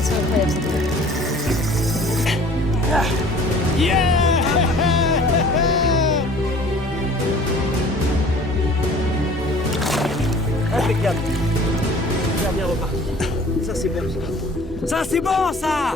C'est incroyable cette fois. Yeah! Impeccable. Super bien reparti. Ça c'est bon ça. Ça c'est bon ça.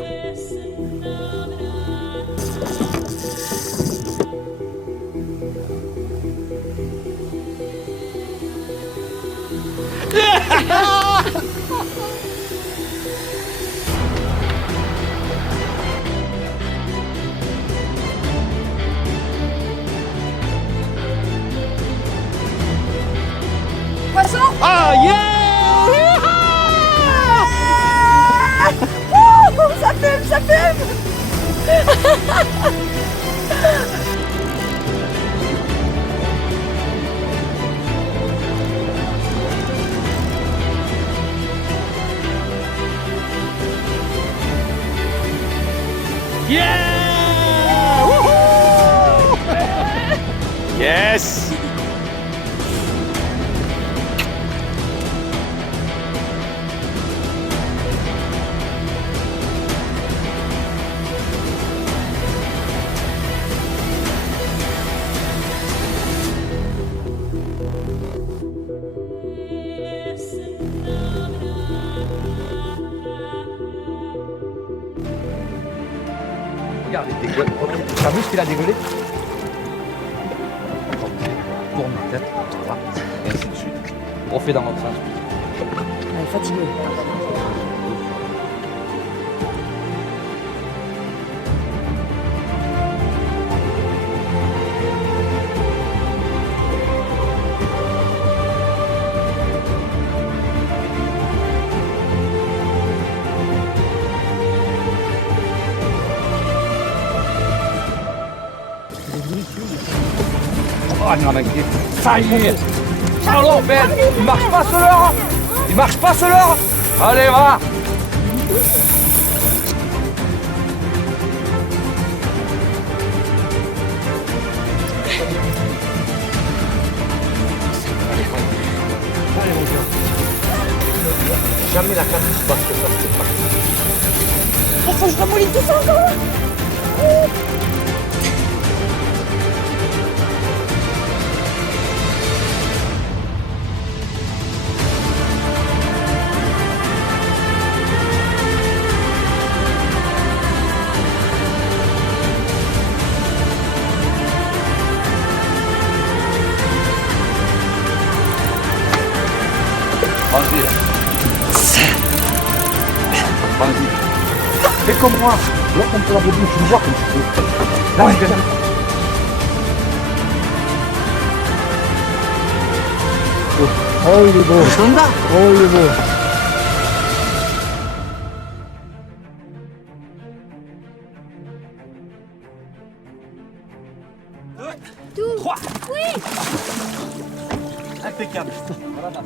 Poisson. Ah yeah! Ça fume, ça fume. Yeah! Woohoo! Yes! Regarde, il dégueule. T'as vu ce qu'il a dégueulé? Tourne la tête, droite, et ainsi de suite. Refais dans l'autre sens. Elle est fatiguée. Oh non, mec, ça y est. Allons, Ben, il marche pas ce leurre. Il marche pas ce leurre. Allez, va. Allez mon gars. Jamais la carte qui passe que ça, c'est parti. Oh, faut que je remouline tout ça encore. Vas-y. Vas-y. Fais comme moi. Là, comme tu la bobine, tu me vois comme tu fais. Là, regarde. Oh, il est beau. Oh, il est beau. Trois. Oui. Impeccable. Voilà,